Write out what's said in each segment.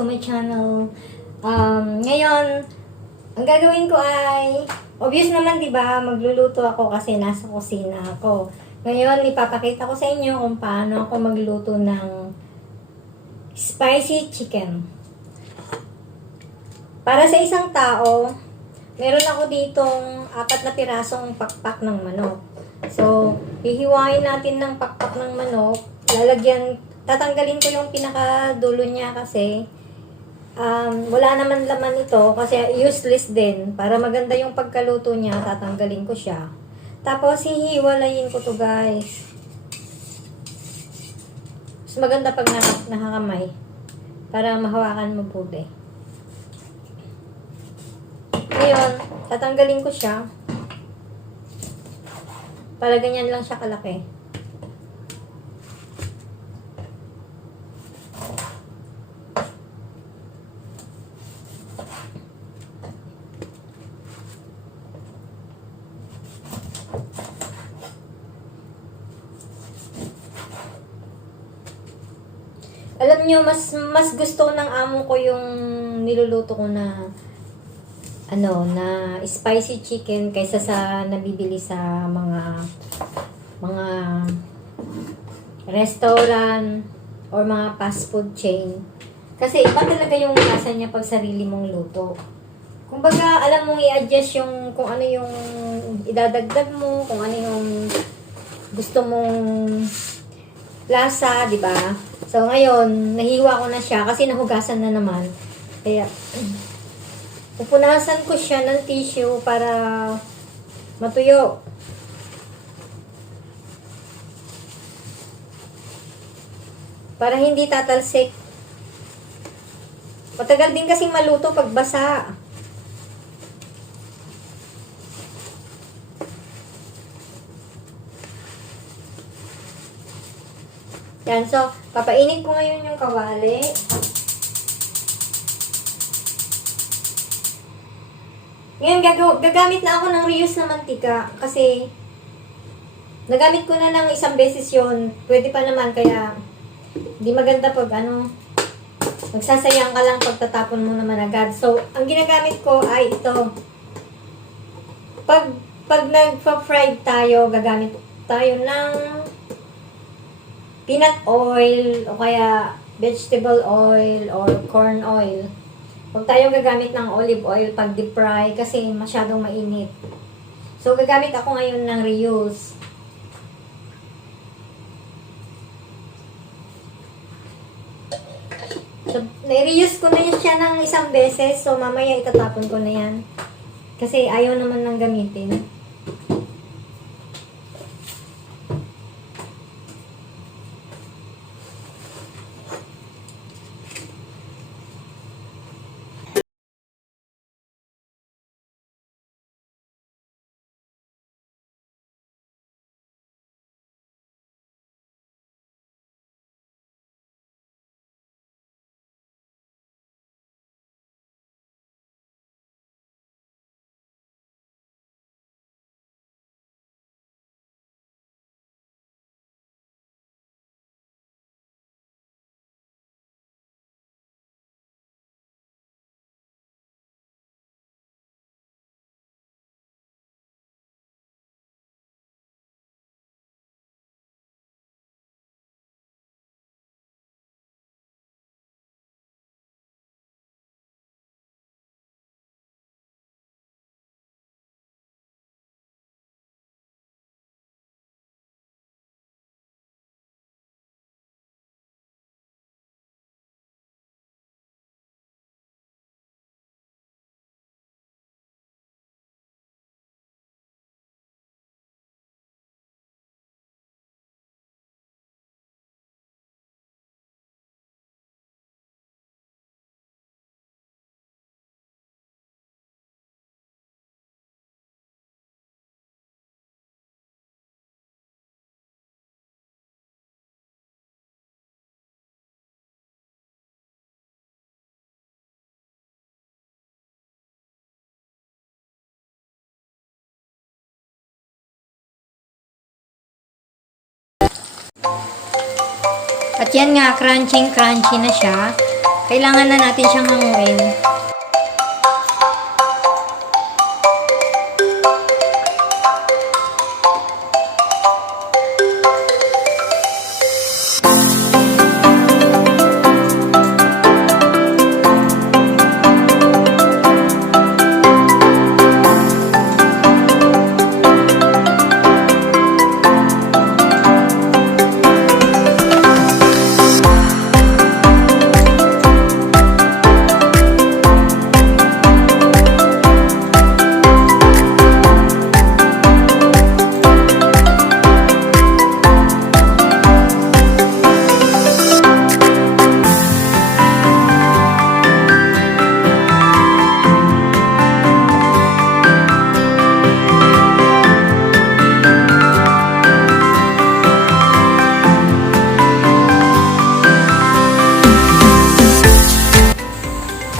to my channel. Ngayon, ang gagawin ko ay, obvious naman 'di ba, magluluto ako kasi nasa kusina ako. Ngayon, ipapakita ko sa inyo kung paano ako magluto ng spicy chicken. Para sa isang tao, meron ako ditong 4 na pirasong pakpak ng manok. So, hihiwain natin ng pakpak ng manok. Tatanggalin ko yung pinakadulo niya kasi wala naman laman ito kasi useless din. Para maganda yung pagkaluto niya, tatanggalin ko siya. Tapos, hihiwalayin ko to guys. Mas maganda pag nakakamay para mahawakan mabuti. Ngayon, tatanggalin ko siya. Para ganyan lang siya kalaki. Alam nyo, mas gusto ng amo ko yung niluluto ko na na spicy chicken kaysa sa nabibili sa mga restaurant or mga fast food chain. Kasi iba talaga yung lasa niya pag sarili mong luto. Kumbaga, alam mong i-adjust yung kung ano yung idadagdag mo, kung ano yung gusto mong lasa, di ba? So, ngayon, nahiwa ko na siya kasi nahugasan na naman. Kaya, pupunasan ko siya ng tissue para matuyo. Para hindi tatalsik. Matagal din kasing maluto pag basa. Yan, so, papainit ko ngayon yung kawali. Ngayon, gagamit na ako ng reuse na mantika kasi nagamit ko na ng isang beses yon. Pwede pa naman, kaya di maganda pag magsasayang ka lang pagtatapon mo naman agad. So, ang ginagamit ko ay ito. Pag nagpa-fried tayo, gagamit tayo ng peanut oil o kaya vegetable oil or corn oil. Huwag tayo gagamit ng olive oil pag deep fry kasi masyadong mainit. So, gagamit ako ngayon ng reuse. So, na-reuse ko na siya ng isang beses. So, mamaya itatapon ko na yan. Kasi ayaw naman nang gamitin. At yan nga, crunchy na siya. kailangan na natin siyang hanguin.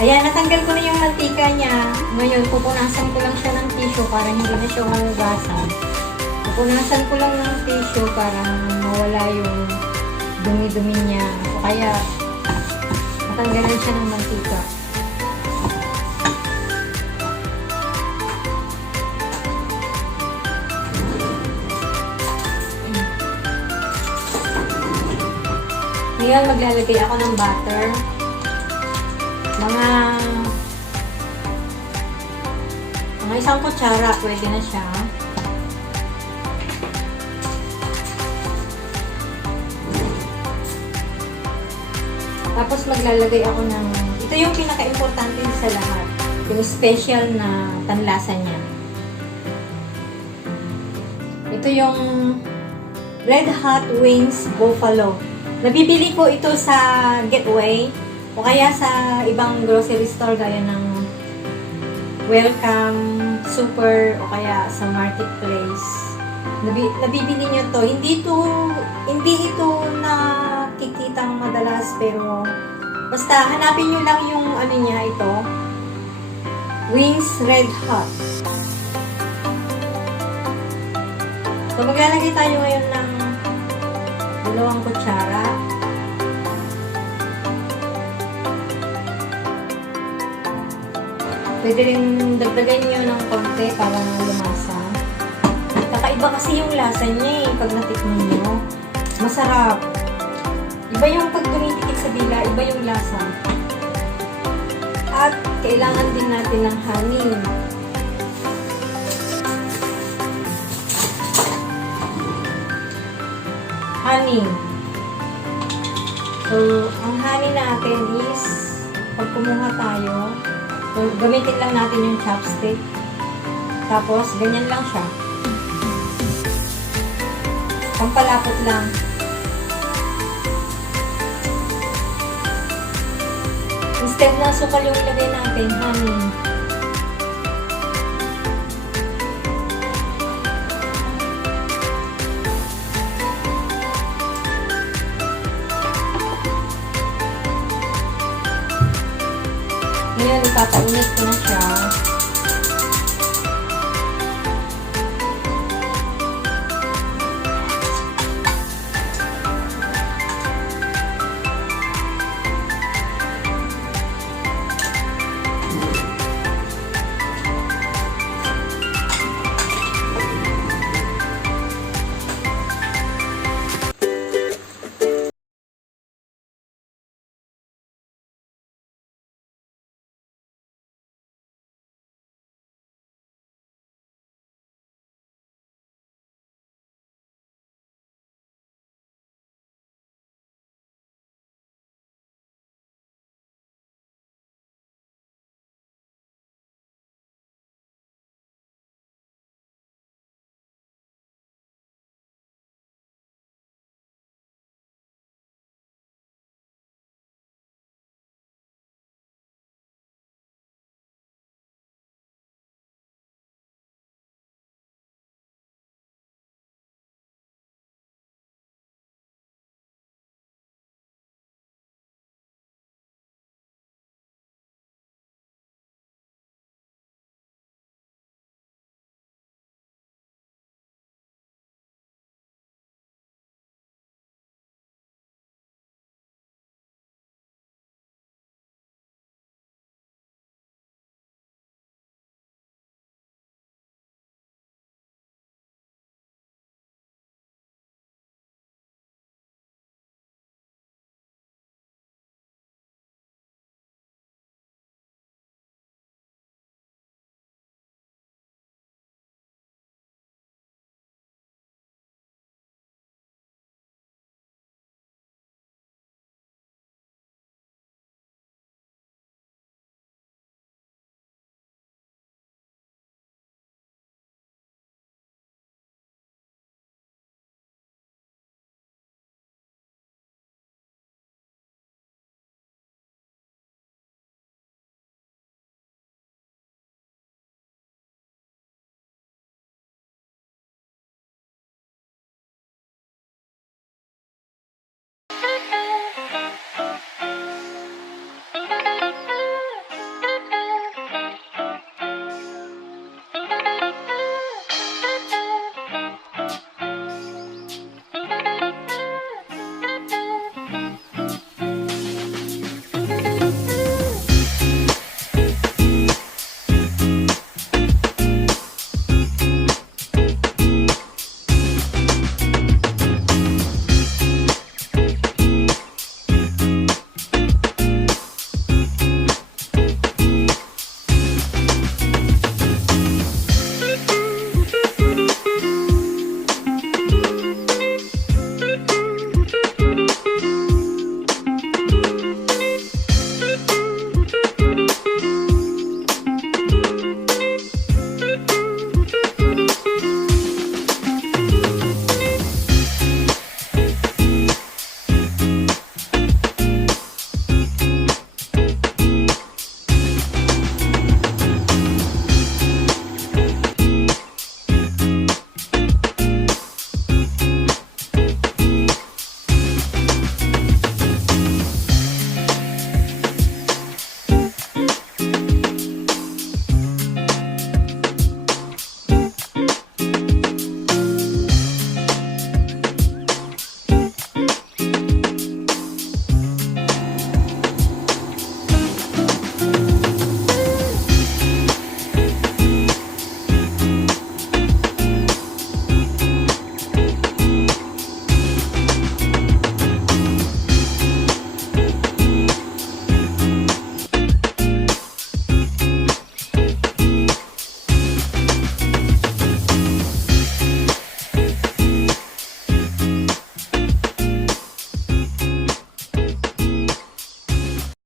Ayan, natanggal ko na yung mantika niya. Ngayon, pupunasan ko lang siya ng tissue para hindi na siya malugasan. Pupunasan ko lang ng tissue para mawala yung dumi-dumi niya. O kaya, matanggalan siya ng mantika. Ngayon, maglalagay ako ng butter. Mga isang kutsara, pwede na siya. Tapos maglalagay ako ng, ito yung pinaka-importante sa lahat, yung special na panlasa niya. Ito yung Red Hot Wings Buffalo. Nabibili ko ito sa Getaway. O kaya sa ibang grocery store gaya ng Welcome, Super, o kaya sa Marketplace. Nabibili nyo to. Hindi ito nakikitang madalas, pero basta hanapin nyo lang yung ano niya ito. Wings Red Hot. So maglalagay tayo ngayon ng 2 kutsara. Pwede rin dagdagan nyo ng konti para lumasa. Kakaiba kasi yung lasa niya eh, pag natikman nyo. Masarap. Iba yung pag dumitikit sa dila, iba yung lasa. At kailangan din natin ng honey. Honey. So, ang honey natin is, pag kumuha tayo, so, gamitin lang natin yung chopstick. Tapos, ganyan lang siya. Pampalapot lang. Instead na sukal yung ilagay natin, honey. Ngayon, ipapainit ko na siya.